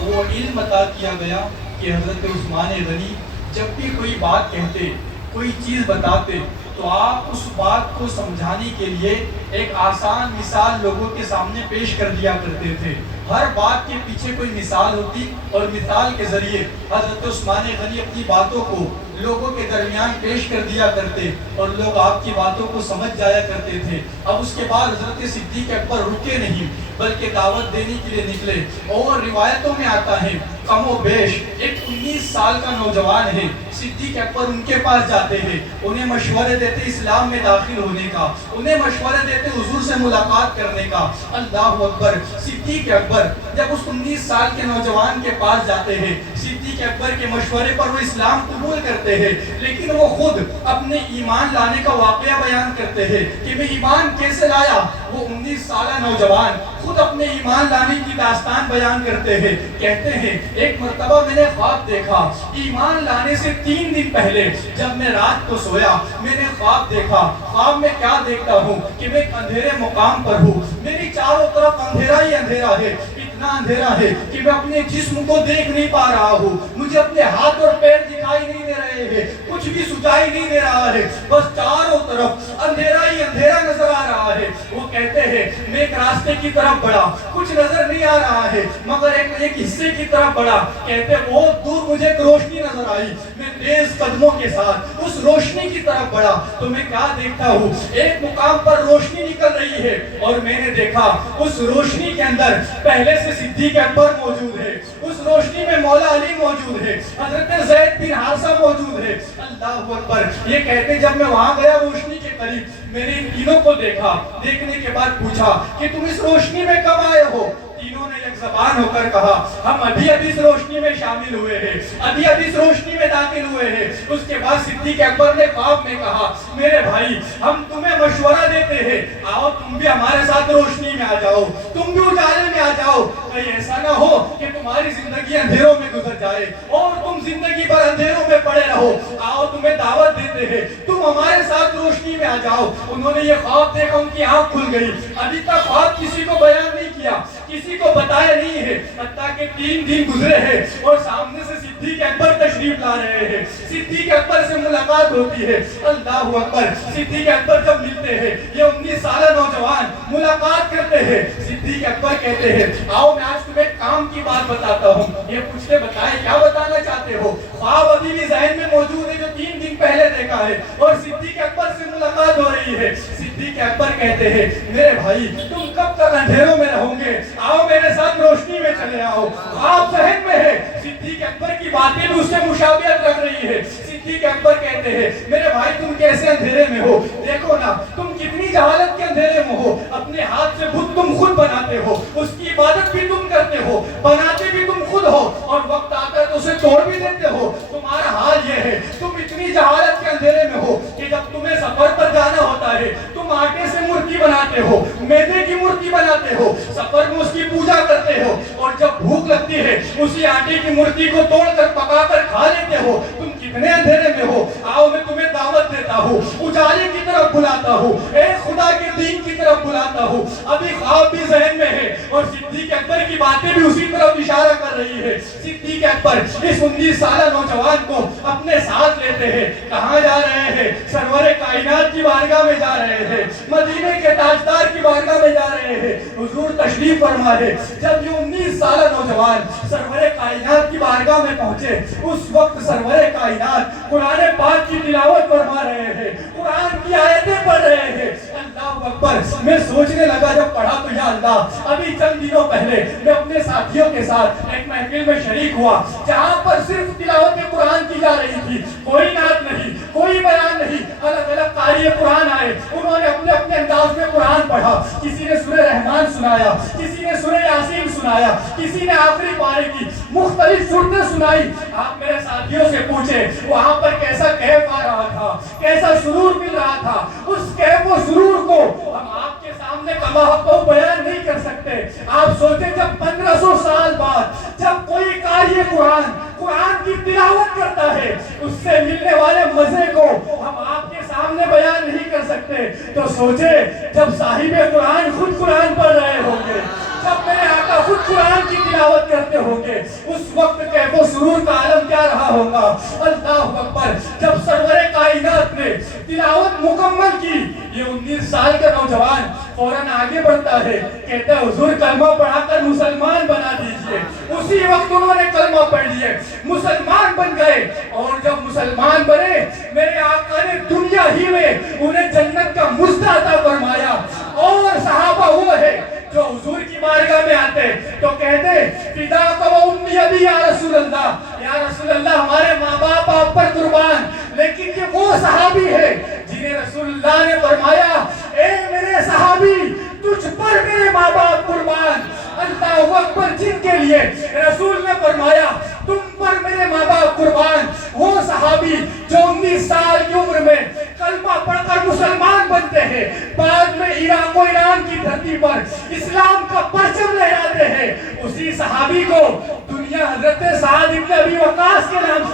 وہ علم عطا کیا گیا کہ حضرت عثمان غنی جب بھی کوئی بات کہتے، کوئی چیز بتاتے، تو آپ اس بات کو سمجھانے کے لیے ایک آسان مثال لوگوں کے سامنے پیش کر دیا کرتے تھے۔ ہر بات کے پیچھے کوئی مثال ہوتی اور مثال کے ذریعے حضرت عثمان غنی اپنی باتوں کو لوگوں کے درمیان پیش کر دیا کرتے اور لوگ آپ کی باتوں کو سمجھ جایا کرتے تھے۔ اب اس کے بعد حضرت صدیق اکبر رکے نہیں بلکہ دعوت دینے کے لیے نکلے، اور روایتوں میں آتا ہے کم و بیش ایک 19 سال کا نوجوان ہے، صدیق اکبر ان کے پاس جاتے ہیں، انہیں مشورے دیتے اسلام میں داخل ہونے کا، انہیں مشورے دیتے حضور سے ملاقات کرنے کا۔ اللہ اکبر! صدیق اکبر جب اس 19 سال کے نوجوان کے پاس جاتے ہیں، صدیق اکبر کے مشورے پر وہ اسلام قبول کرتے ہیں، لیکن وہ خود اپنے ایمان لانے کا واقعہ بیان کرتے ہیں کہ میں ایمان کیسے لایا۔ وہ 19 سالہ نوجوان خود اپنے ایمان لانے کی داستان بیان کرتے ہیں، کہتے ہیں ایک مرتبہ میں نے خواب دیکھا، ایمان لانے سے 3 دن پہلے جب میں رات کو سویا میں نے خواب دیکھا۔ خواب میں کیا دیکھتا ہوں کہ میں ایک اندھیرے مقام پر ہوں، میری چاروں طرف اندھیرا ہی اندھیرا ہے، اتنا اندھیرا ہے کہ میں اپنے جسم کو دیکھ نہیں پا رہا ہوں، مجھے اپنے ہاتھ اور پیر دکھائی نہیں دے رہے ہیں، کچھ بھی سجائی نہیں دے رہا ہے، بس چاروں طرف اندھیرا ہی اندھیرا نظر آ رہا ہے۔ وہ کہتے ہیں میں ایک راستے کی طرف بڑھا، کچھ نظر نہیں آ رہا ہے مگر ایک حصے کی طرف بڑھا، کہتے بہت دور مجھے ایک روشنی نظر آئی، میں تیز قدموں کے ساتھ اس روشنی کی طرف بڑھا تو میں کیا دیکھتا ہوں، ایک مقام پر روشنی نکل رہی ہے اور میں نے دیکھا اس روشنی کے اندر پہلے سے صدیق اکبر موجود ہے، اس روشنی میں مولا علی موجود ہے، حضرت زید بن حارثہ موجود ہے۔ اللہ اکبر! یہ کہتے جب میں وہاں گیا روشنی کے قریب میں نے ان تینوں کو دیکھا، دیکھنے کے بعد پوچھا کہ تم اس روشنی میں کب آئے ہو؟ تینوں نے ایک زبان ہو کر کہا ہم ابھی اس روشنی میں شامل ہوئے ہیں، ابھی اس روشنی میں داخل ہوئے ہیں۔ اس کے بعد صدیق اکبر نے خواب میں کہا میرے بھائی ہم تمہیں مشورہ دیتے ہیں، آؤ تم بھی ہمارے ساتھ روشنی میں آ جاؤ، تم بھی اجالے میں آ جاؤ، کہیں ایسا نہ ہو کہ تمہاری زندگی اندھیروں میں گزر جائے اور تم زندگی بھر اندھیروں میں پڑے رہو، آؤ تمہیں دعوت دیتے ہیں تم ہمارے ساتھ روشنی میں آ جاؤ۔ انہوں نے یہ خواب دیکھا، ان کی آنکھ کھل گئی، ابھی تک خواب کسی کو بیان نہیں کیا، کسی کو بتایا نہیں ہے، حتیٰ کہ 3 دن گزرے ہیں اور سامنے سے صدیق اکبر تشریف لا رہے ہیں، صدیق اکبر سے ملاقات ہوتی ہے۔ اللہ اکبر! صدیق اکبر جب ملتے ہیں، یہ 19 سالہ نوجوان ملاقات کرتے ہیں، صدیق اکبر کہتے ہیں آؤ میں آج تمہیں کام کی بات بتاتا ہوں۔ یہ پوچھتے بتائیں کیا بتانا چاہتے ہو؟ خواب ابھی بھی ذہن میں موجود ہے جو 3 دن پہلے دیکھا ہے اور صدیق اکبر سے ملاقات ہو رہی ہے۔ صدیق اکبر کہتے ہیں میرے بھائی تم کب تک اندھیروں میں رہو گے، آؤ میرے ساتھ روشنی میں چلے آؤ۔ خواب ذہن میں ہے، صدیق اکبر کی باتیں بھی اس سے مشابہت رکھ رہی ہے۔ صدیق اکبر کہتے ہیں میرے بھائی تم کیسے اندھیرے میں ہو، دیکھو نا تم کتنی جہالت کے اندھیرے میں ہو، اپنے ہاتھ سے بت تم خود بناتے ہو، اس کی عبادت بھی تم کرتے ہو، بناتے بھی تم خود ہو اور وقت آتا ہے تو اسے توڑ بھی دیتے ہو۔ تمہارا حال یہ ہے تم اتنی جہالت کے اندھیرے میں ہو کہ جب تمہیں سفر پر جانا ہوتا ہے تم آٹے سے مورتی بناتے ہو، میدے کی مورتی بناتے ہو، سفر میں اس کی پوجا کرتے ہو اور جب بھوک لگتی ہے اسی آٹے کی مورتی کو توڑ کر پکا کر کھا لیتے ہو۔ تم کتنے اندھیرے میں ہو، آؤ میں تمہیں دعوت دیتا ہوں، اجالے کی طرف بلاتا ہوں، اے خدا کے دین کی طرف بلاتا ہوں۔ ابھی خواب بھی ذہن میں ہے اور صدیق اکبر کی باتیں بھی اسی طرف اشارہ کر رہی ہے۔ صدیق اکبر اس 19 سالہ نوجوان کو اپنے ساتھ لیتے ہیں، کہاں جا رہے ہیں؟ سرور کائنات کی بارگاہ میں جا رہے ہیں، مدینے کے تاجدار کی بارگاہ میں جا رہے ہیں۔ حضور تشریف فرما ہے۔ جب یہ 19 سالہ نوجوان سرور کائنات کی بارگاہ میں پہنچے اس وقت سرور کائنات قرآن پاک کی تلاوت فرما رہے ہیں، قرآن کی آیتیں پڑھ رہے ہیں۔ اللہ اکبر! میں سوچنے لگا جب پڑھا تو یا اللہ ابھی چند دنوں پہلے میں اپنے ساتھیوں کے ساتھ ایک محفل میں شریک ہوا جہاں پر صرف تلاوت قرآن کی جا رہی تھی، کوئی نعت نہیں، کوئی بیان نہیں، الگ الگ قاری قرآن آئے، انہوں نے اپنے اپنے انداز میں قرآن پڑھا، کسی نے سورہ رحمان سنایا، کسی نے سورہ یاسین سنایا، کسی نے آخری پارے کی مختلف صورتیں سنائی۔ آپ میرے ساتھیوں سے پوچھے وہاں پر کیسا کیف آ رہا تھا، کیسا سرور مل رہا تھا، اس کیف و سرور کو ہم آپ کے سامنے کما حق بیان نہیں کر سکتے۔ آپ سوچیں جب 1500 سال بعد جب کوئی قاری قرآن قرآن کی تلاوت کرتا ہے اس سے ملنے والے مزے کو ہم آپ کے سامنے بیان نہیں کر سکتے، تو سوچے جب صاحب قرآن خود قرآن پڑھ رہے ہوں گے، جب میرے آقا خود قرآن کی تلاوت کرتے ہوں گے، اس وقت کیف و سرور کا عالم کیا رہا ہوگا۔ اللہ اکبر، جب سرور کائنات نے تلاوت مکمل کی، یہ 19 سال کا نوجوان فوراً آگے بڑھتا ہے، کہتا ہے حضور کلمہ پڑھا کر مسلمان بنا دیجئے۔ اسی وقت انہوں نے کلمہ پڑھ لیے، مسلمان بن گئے، اور جب مسلمان بنے میرے آقا نے دنیا ہی میں انہیں جنت کا مزد عطا فرمایا۔ اور صحابہ وہ ہے جو حضور کی بارگاہ میں آتے تو کہتے فداک و امی ابی یا رسول اللہ، یا رسول اللہ ہمارے ماں باپ آپ پر قربان۔ لیکن یہ وہ صحابی ہے جنہیں رسول اللہ نے فرمایا اے میرے صحابی تجھ پر میرے ماں باپ قربان۔ اللہ اکبر، جن کے لیے رسول نے فرمایا تم پر میرے ماں باپ قربان، وہ صحابی جو 19 سال کی عمر میں کلمہ پڑھ کر مسلمان بنتے ہیں، بعد میں عراق و ایران کی دھرتی پر اسلام کا پرچم لہراتے ہیں، اسی صحابی کو دنیا حضرت سعد ابن ابی وقاص کے نام